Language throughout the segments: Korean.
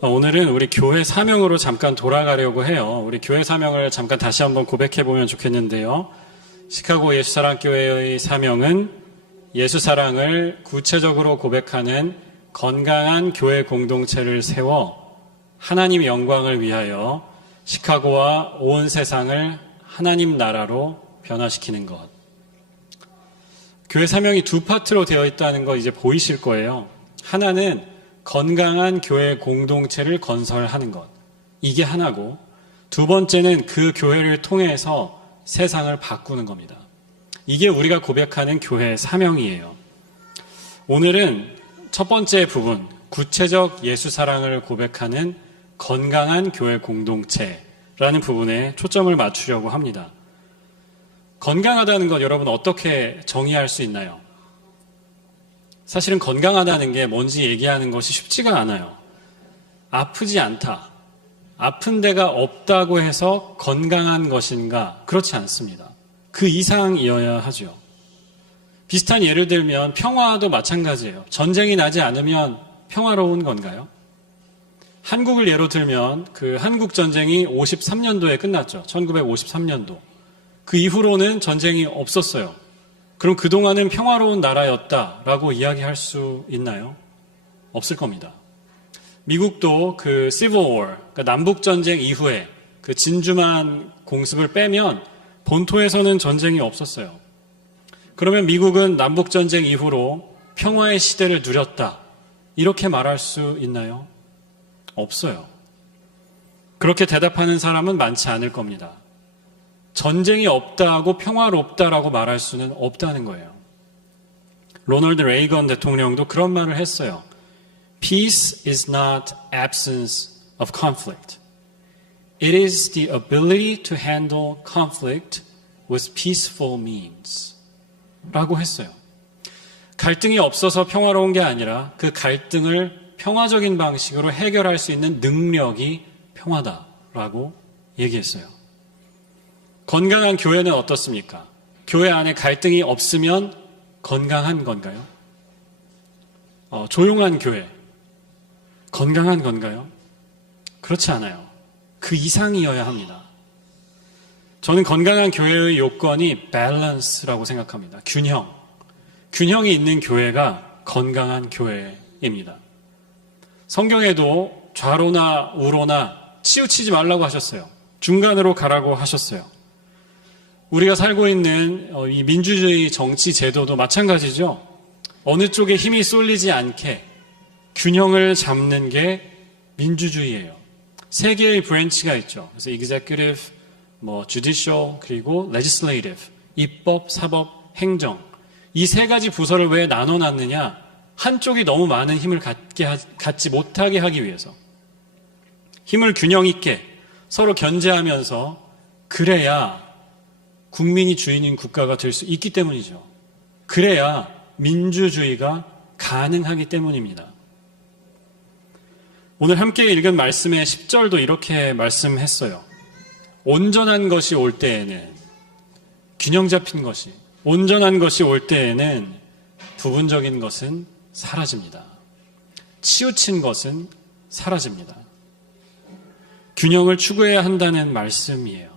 오늘은 우리 교회 사명으로 잠깐 돌아가려고 해요. 우리 교회 사명을 잠깐 다시 한번 고백해보면 좋겠는데요. 시카고 예수사랑교회의 사명은 예수사랑을 구체적으로 고백하는 건강한 교회 공동체를 세워 하나님 영광을 위하여 시카고와 온 세상을 하나님 나라로 변화시키는 것. 교회 사명이 두 파트로 되어 있다는 거 이제 보이실 거예요. 하나는 건강한 교회 공동체를 건설하는 것. 이게 하나고, 두 번째는 그 교회를 통해서 세상을 바꾸는 겁니다. 이게 우리가 고백하는 교회의 사명이에요. 오늘은 첫 번째 부분, 구체적 예수 사랑을 고백하는 건강한 교회 공동체라는 부분에 초점을 맞추려고 합니다. 건강하다는 것 여러분 어떻게 정의할 수 있나요? 사실은 건강하다는 게 뭔지 얘기하는 것이 쉽지가 않아요. 아프지 않다. 아픈 데가 없다고 해서 건강한 것인가? 그렇지 않습니다. 그 이상이어야 하죠. 비슷한 예를 들면 평화도 마찬가지예요. 전쟁이 나지 않으면 평화로운 건가요? 한국을 예로 들면 그 한국 전쟁이 53년도에 끝났죠. 1953년도. 그 이후로는 전쟁이 없었어요. 그럼 그동안은 평화로운 나라였다라고 이야기할 수 있나요? 없을 겁니다. 미국도 그 Civil War, 그러니까 남북전쟁 이후에 그 진주만 공습을 빼면 본토에서는 전쟁이 없었어요. 그러면 미국은 남북전쟁 이후로 평화의 시대를 누렸다. 이렇게 말할 수 있나요? 없어요. 그렇게 대답하는 사람은 많지 않을 겁니다. 전쟁이 없다고 평화롭다라고 말할 수는 없다는 거예요. 로널드 레이건 대통령도 그런 말을 했어요. Peace is not absence of conflict. It is the ability to handle conflict with peaceful means. 라고 했어요. 갈등이 없어서 평화로운 게 아니라 그 갈등을 평화적인 방식으로 해결할 수 있는 능력이 평화다라고 얘기했어요. 건강한 교회는 어떻습니까? 교회 안에 갈등이 없으면 건강한 건가요? 조용한 교회, 건강한 건가요? 그렇지 않아요. 그 이상이어야 합니다. 저는 건강한 교회의 요건이 밸런스라고 생각합니다. 균형. 균형이 있는 교회가 건강한 교회입니다. 성경에도 좌로나 우로나 치우치지 말라고 하셨어요. 중간으로 가라고 하셨어요. 우리가 살고 있는 이 민주주의 정치 제도도 마찬가지죠. 어느 쪽에 힘이 쏠리지 않게 균형을 잡는 게 민주주의예요. 세 개의 브랜치가 있죠. 그래서 executive, judicial, 그리고 legislative, 입법, 사법, 행정. 이 세 가지 부서를 왜 나눠놨느냐? 한쪽이 너무 많은 힘을 갖지 못하게 하기 위해서. 힘을 균형 있게 서로 견제하면서 그래야 국민이 주인인 국가가 될 수 있기 때문이죠. 그래야 민주주의가 가능하기 때문입니다. 오늘 함께 읽은 말씀의 10절도 이렇게 말씀했어요. 온전한 것이 올 때에는, 균형 잡힌 것이, 온전한 것이 올 때에는 부분적인 것은 사라집니다. 치우친 것은 사라집니다. 균형을 추구해야 한다는 말씀이에요.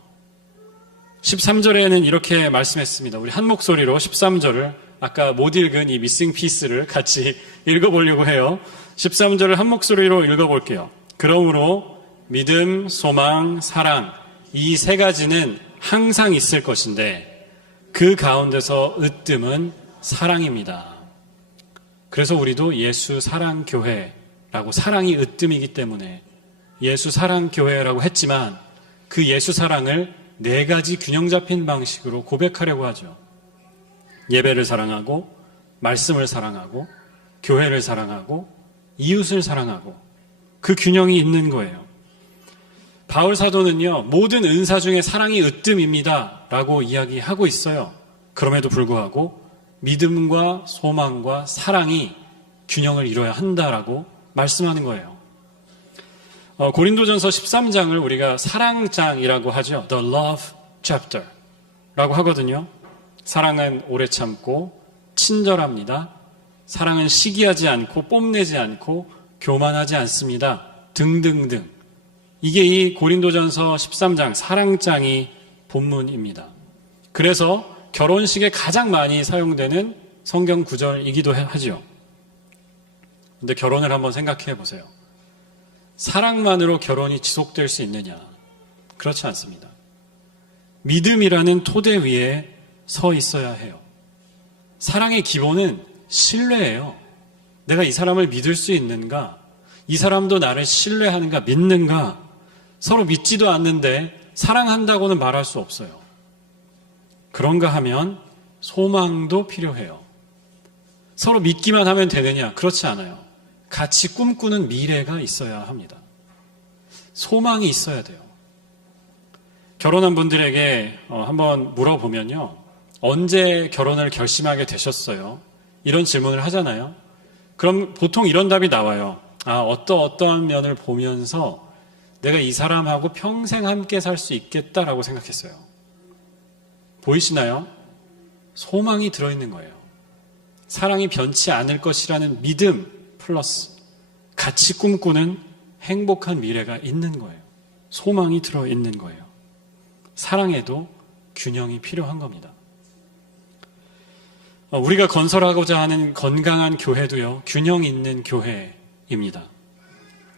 13절에는 이렇게 말씀했습니다. 우리 한 목소리로 13절을 아까 못 읽은 이 미싱 피스를 같이 읽어보려고 해요. 13절을 한 목소리로 읽어볼게요. 그러므로 믿음, 소망, 사랑 이 세 가지는 항상 있을 것인데 그 가운데서 으뜸은 사랑입니다. 그래서 우리도 예수 사랑 교회라고 사랑이 으뜸이기 때문에 예수 사랑 교회라고 했지만 그 예수 사랑을 네 가지 균형 잡힌 방식으로 고백하려고 하죠. 예배를 사랑하고, 말씀을 사랑하고, 교회를 사랑하고, 이웃을 사랑하고, 그 균형이 있는 거예요. 바울 사도는요, 모든 은사 중에 사랑이 으뜸입니다 라고 이야기하고 있어요. 그럼에도 불구하고 믿음과 소망과 사랑이 균형을 이뤄야 한다라고 말씀하는 거예요. 고린도전서 13장을 우리가 사랑장이라고 하죠. The Love Chapter 라고 하거든요. 사랑은 오래 참고 친절합니다. 사랑은 시기하지 않고 뽐내지 않고 교만하지 않습니다. 등등등. 이게 이 고린도전서 13장 사랑장이 본문입니다. 그래서 결혼식에 가장 많이 사용되는 성경 구절이기도 하죠. 근데 결혼을 한번 생각해 보세요. 사랑만으로 결혼이 지속될 수 있느냐? 그렇지 않습니다. 믿음이라는 토대 위에 서 있어야 해요. 사랑의 기본은 신뢰예요. 내가 이 사람을 믿을 수 있는가? 이 사람도 나를 신뢰하는가? 믿는가? 서로 믿지도 않는데 사랑한다고는 말할 수 없어요. 그런가 하면 소망도 필요해요. 서로 믿기만 하면 되느냐? 그렇지 않아요. 같이 꿈꾸는 미래가 있어야 합니다. 소망이 있어야 돼요. 결혼한 분들에게 한번 물어보면요. 언제 결혼을 결심하게 되셨어요? 이런 질문을 하잖아요. 그럼 보통 이런 답이 나와요. 어떠한 면을 보면서 내가 이 사람하고 평생 함께 살 수 있겠다라고 생각했어요. 보이시나요? 소망이 들어있는 거예요. 사랑이 변치 않을 것이라는 믿음 플러스 같이 꿈꾸는 행복한 미래가 있는 거예요. 소망이 들어있는 거예요. 사랑에도 균형이 필요한 겁니다. 우리가 건설하고자 하는 건강한 교회도요, 균형 있는 교회입니다.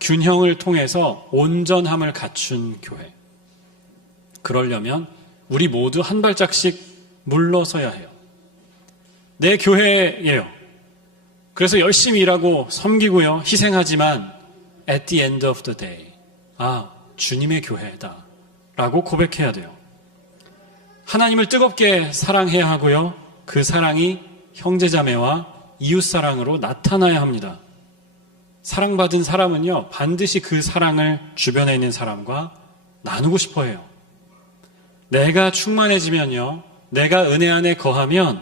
균형을 통해서 온전함을 갖춘 교회. 그러려면 우리 모두 한 발짝씩 물러서야 해요. 내 교회예요. 그래서 열심히 일하고 섬기고요, 희생하지만 at the end of the day, 주님의 교회다 라고 고백해야 돼요. 하나님을 뜨겁게 사랑해야 하고요, 그 사랑이 형제자매와 이웃사랑으로 나타나야 합니다. 사랑받은 사람은요, 반드시 그 사랑을 주변에 있는 사람과 나누고 싶어 해요. 내가 충만해지면요, 내가 은혜 안에 거하면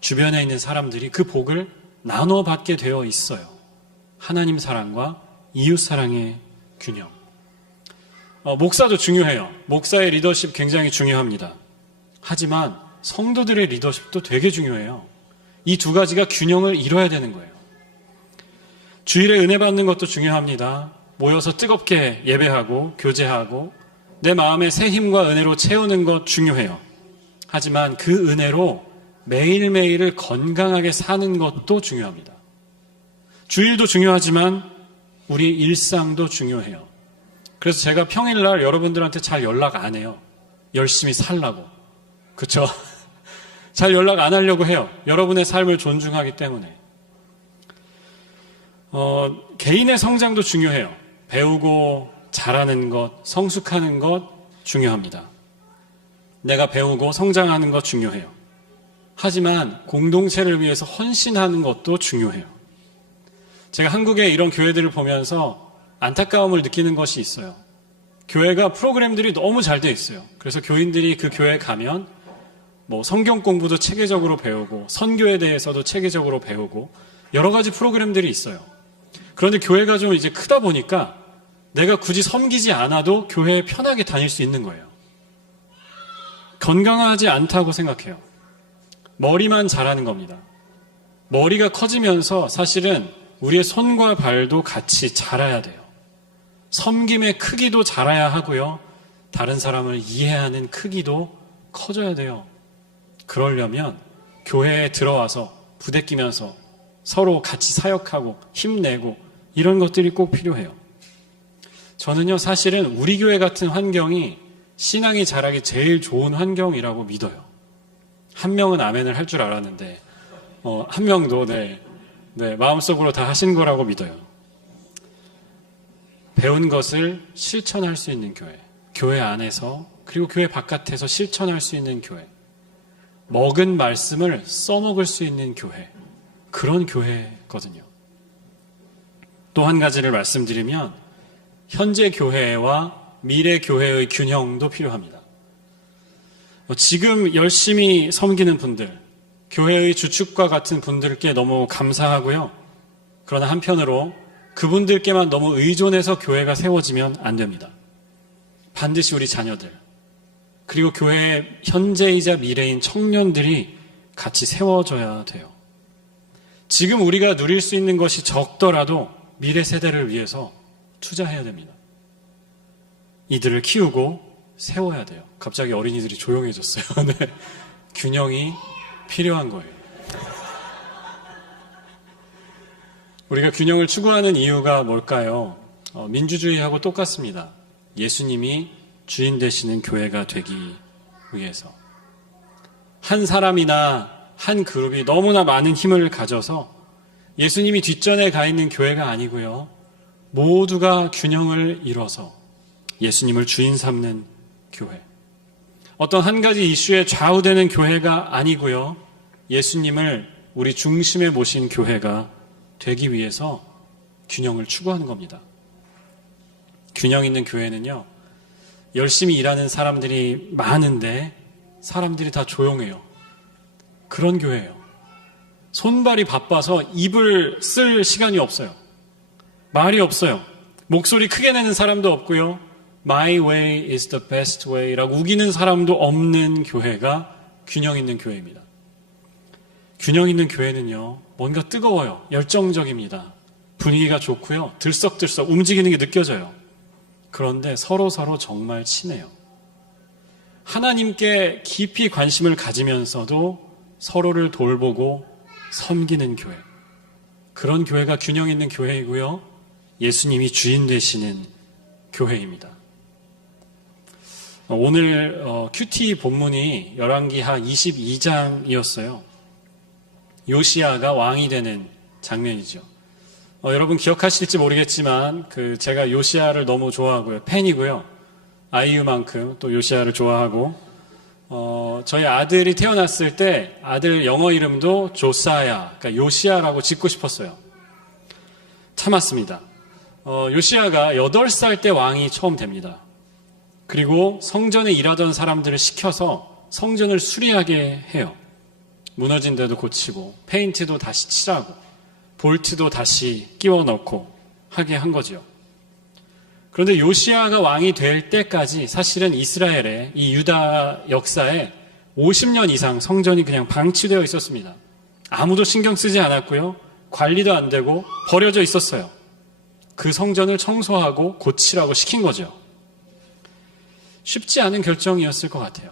주변에 있는 사람들이 그 복을 나눠받게 되어 있어요. 하나님 사랑과 이웃 사랑의 균형. 목사도 중요해요. 목사의 리더십 굉장히 중요합니다. 하지만 성도들의 리더십도 되게 중요해요. 이 두 가지가 균형을 이뤄야 되는 거예요. 주일에 은혜 받는 것도 중요합니다. 모여서 뜨겁게 예배하고 교제하고 내 마음에 새 힘과 은혜로 채우는 것 중요해요. 하지만 그 은혜로 매일매일을 건강하게 사는 것도 중요합니다. 주일도 중요하지만 우리 일상도 중요해요. 그래서 제가 평일날 여러분들한테 잘 연락 안 해요. 열심히 살라고. 그렇죠? 잘 연락 안 하려고 해요. 여러분의 삶을 존중하기 때문에. 개인의 성장도 중요해요. 배우고 잘하는 것, 성숙하는 것 중요합니다. 내가 배우고 성장하는 것 중요해요. 하지만 공동체를 위해서 헌신하는 것도 중요해요. 제가 한국의 이런 교회들을 보면서 안타까움을 느끼는 것이 있어요. 교회가 프로그램들이 너무 잘 돼 있어요. 그래서 교인들이 그 교회에 가면 성경 공부도 체계적으로 배우고 선교에 대해서도 체계적으로 배우고 여러 가지 프로그램들이 있어요. 그런데 교회가 좀 이제 크다 보니까 내가 굳이 섬기지 않아도 교회에 편하게 다닐 수 있는 거예요. 건강하지 않다고 생각해요. 머리만 자라는 겁니다. 머리가 커지면서 사실은 우리의 손과 발도 같이 자라야 돼요. 섬김의 크기도 자라야 하고요. 다른 사람을 이해하는 크기도 커져야 돼요. 그러려면 교회에 들어와서 부대끼면서 서로 같이 사역하고 힘내고 이런 것들이 꼭 필요해요. 저는요, 사실은 우리 교회 같은 환경이 신앙이 자라기 제일 좋은 환경이라고 믿어요. 한 명은 아멘을 할 줄 알았는데 한 명도 마음속으로 다 하신 거라고 믿어요. 배운 것을 실천할 수 있는 교회, 교회 안에서 그리고 교회 바깥에서 실천할 수 있는 교회, 먹은 말씀을 써먹을 수 있는 교회, 그런 교회거든요. 또 한 가지를 말씀드리면 현재 교회와 미래 교회의 균형도 필요합니다. 지금 열심히 섬기는 분들, 교회의 주축과 같은 분들께 너무 감사하고요. 그러나 한편으로 그분들께만 너무 의존해서 교회가 세워지면 안 됩니다. 반드시 우리 자녀들, 그리고 교회의 현재이자 미래인 청년들이 같이 세워져야 돼요. 지금 우리가 누릴 수 있는 것이 적더라도 미래 세대를 위해서 투자해야 됩니다. 이들을 키우고 세워야 돼요. 갑자기 어린이들이 조용해졌어요. 네. 균형이 필요한 거예요. 우리가 균형을 추구하는 이유가 뭘까요? 민주주의하고 똑같습니다. 예수님이 주인 되시는 교회가 되기 위해서. 한 사람이나 한 그룹이 너무나 많은 힘을 가져서 예수님이 뒷전에 가 있는 교회가 아니고요. 모두가 균형을 이뤄서 예수님을 주인 삼는 교회. 어떤 한 가지 이슈에 좌우되는 교회가 아니고요. 예수님을 우리 중심에 모신 교회가 되기 위해서 균형을 추구하는 겁니다. 균형 있는 교회는요. 열심히 일하는 사람들이 많은데 사람들이 다 조용해요. 그런 교회예요. 손발이 바빠서 입을 쓸 시간이 없어요. 말이 없어요. 목소리 크게 내는 사람도 없고요. My way is the best way 라고 우기는 사람도 없는 교회가 균형 있는 교회입니다. 균형 있는 교회는요. 뭔가 뜨거워요. 열정적입니다. 분위기가 좋고요. 들썩들썩 움직이는 게 느껴져요. 그런데 서로서로 정말 친해요. 하나님께 깊이 관심을 가지면서도 서로를 돌보고 섬기는 교회. 그런 교회가 균형 있는 교회이고요. 예수님이 주인 되시는 교회입니다. 오늘 큐티 본문이 열왕기하 22장이었어요. 요시야가 왕이 되는 장면이죠. 여러분 기억하실지 모르겠지만 제가 요시야를 너무 좋아하고요. 팬이고요. 아이유만큼 또 요시야를 좋아하고 저희 아들이 태어났을 때 아들 영어 이름도 조사야, 그러니까 요시야라고 짓고 싶었어요. 참았습니다. 요시야가 8살 때 왕이 처음 됩니다. 그리고 성전에 일하던 사람들을 시켜서 성전을 수리하게 해요. 무너진 데도 고치고 페인트도 다시 칠하고 볼트도 다시 끼워 넣고 하게 한 거죠. 그런데 요시야가 왕이 될 때까지 사실은 이스라엘의 이 유다 역사에 50년 이상 성전이 그냥 방치되어 있었습니다. 아무도 신경 쓰지 않았고요. 관리도 안 되고 버려져 있었어요. 그 성전을 청소하고 고치라고 시킨 거죠. 쉽지 않은 결정이었을 것 같아요.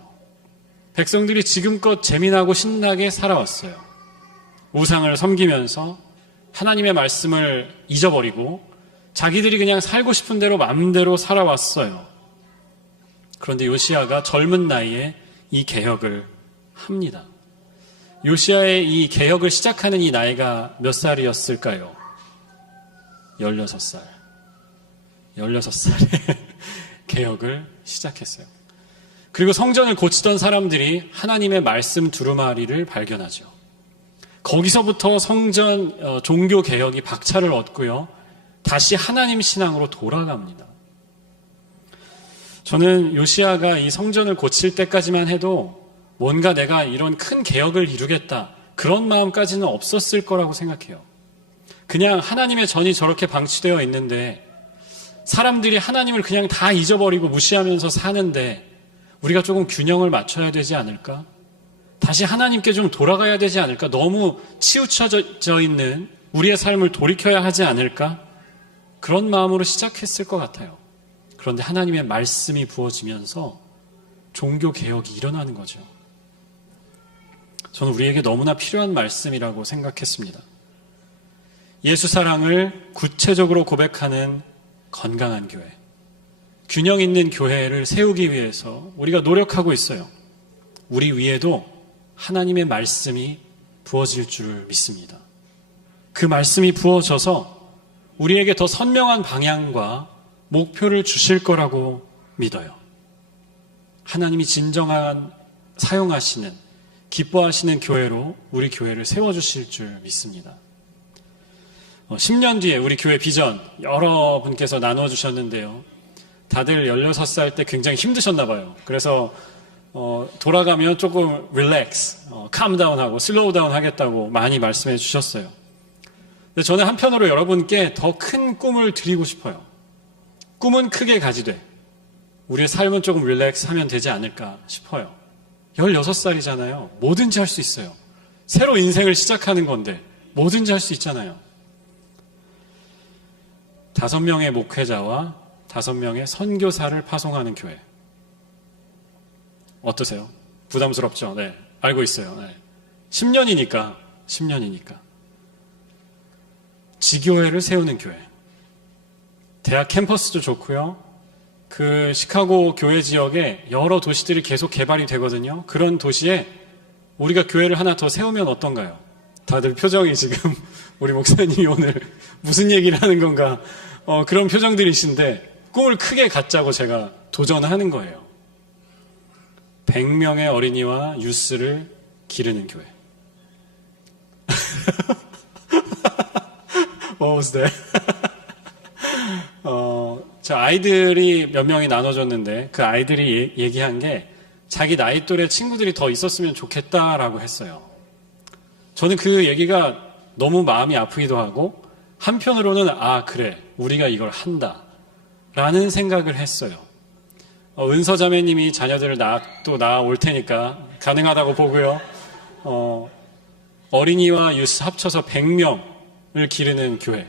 백성들이 지금껏 재미나고 신나게 살아왔어요. 우상을 섬기면서 하나님의 말씀을 잊어버리고 자기들이 그냥 살고 싶은 대로 마음대로 살아왔어요. 그런데 요시야가 젊은 나이에 이 개혁을 합니다. 요시야의 이 개혁을 시작하는 이 나이가 몇 살이었을까요? 16살. 16살에 개혁을 시작했어요. 그리고 성전을 고치던 사람들이 하나님의 말씀 두루마리를 발견하죠. 거기서부터 성전 종교 개혁이 박차를 얻고요. 다시 하나님 신앙으로 돌아갑니다. 저는 요시야가 이 성전을 고칠 때까지만 해도 뭔가 내가 이런 큰 개혁을 이루겠다 그런 마음까지는 없었을 거라고 생각해요. 그냥 하나님의 전이 저렇게 방치되어 있는데 사람들이 하나님을 그냥 다 잊어버리고 무시하면서 사는데 우리가 조금 균형을 맞춰야 되지 않을까? 다시 하나님께 좀 돌아가야 되지 않을까? 너무 치우쳐져 있는 우리의 삶을 돌이켜야 하지 않을까? 그런 마음으로 시작했을 것 같아요. 그런데 하나님의 말씀이 부어지면서 종교 개혁이 일어나는 거죠. 저는 우리에게 너무나 필요한 말씀이라고 생각했습니다. 예수 사랑을 구체적으로 고백하는 건강한 교회, 균형 있는 교회를 세우기 위해서 우리가 노력하고 있어요. 우리 위에도 하나님의 말씀이 부어질 줄 믿습니다. 그 말씀이 부어져서 우리에게 더 선명한 방향과 목표를 주실 거라고 믿어요. 하나님이 진정한 사용하시는, 기뻐하시는 교회로 우리 교회를 세워주실 줄 믿습니다. 10년 뒤에 우리 교회 비전 여러분께서 나눠주셨는데요. 다들 16살 때 굉장히 힘드셨나 봐요. 그래서 돌아가면 조금 릴렉스, 캄다운하고 슬로우다운 하겠다고 많이 말씀해 주셨어요. 근데 저는 한편으로 여러분께 더 큰 꿈을 드리고 싶어요. 꿈은 크게 가지되 우리의 삶은 조금 릴렉스하면 되지 않을까 싶어요. 16살이잖아요. 뭐든지 할 수 있어요. 새로 인생을 시작하는 건데 뭐든지 할 수 있잖아요. 5명의 목회자와 5명의 선교사를 파송하는 교회. 어떠세요? 부담스럽죠? 네. 알고 있어요. 네. 10년이니까. 지교회를 세우는 교회. 대학 캠퍼스도 좋고요. 그 시카고 교회 지역에 여러 도시들이 계속 개발이 되거든요. 그런 도시에 우리가 교회를 하나 더 세우면 어떤가요? 다들 표정이 지금 우리 목사님이 오늘 무슨 얘기를 하는 건가 그런 표정들이신데 꿈을 크게 갖자고 제가 도전하는 거예요. 100명의 어린이와 유스를 기르는 교회. What was that? 저 아이들이 몇 명이 나눠줬는데 그 아이들이 얘기한 게 자기 나이 또래 친구들이 더 있었으면 좋겠다라고 했어요. 저는 그 얘기가 너무 마음이 아프기도 하고 한편으로는 그래 우리가 이걸 한다 라는 생각을 했어요. 은서자매님이 자녀들을 또 낳아올 테니까 가능하다고 보고요. 어린이와 유스 합쳐서 100명을 기르는 교회.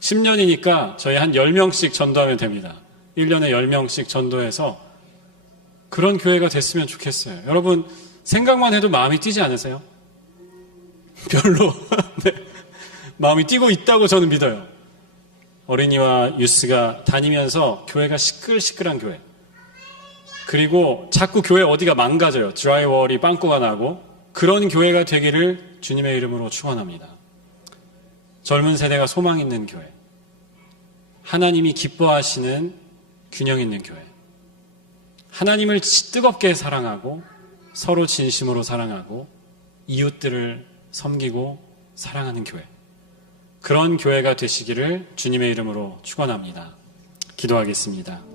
10년이니까 저희 한 10명씩 전도하면 됩니다. 1년에 10명씩 전도해서 그런 교회가 됐으면 좋겠어요. 여러분 생각만 해도 마음이 뛰지 않으세요? 별로 네. 마음이 뛰고 있다고 저는 믿어요. 어린이와 유스가 다니면서 교회가 시끌시끌한 교회. 그리고 자꾸 교회 어디가 망가져요. 드라이월이 빵꾸가 나고 그런 교회가 되기를 주님의 이름으로 축원합니다. 젊은 세대가 소망 있는 교회. 하나님이 기뻐하시는 균형 있는 교회. 하나님을 뜨겁게 사랑하고 서로 진심으로 사랑하고 이웃들을 섬기고 사랑하는 교회. 그런 교회가 되시기를 주님의 이름으로 축원합니다. 기도하겠습니다.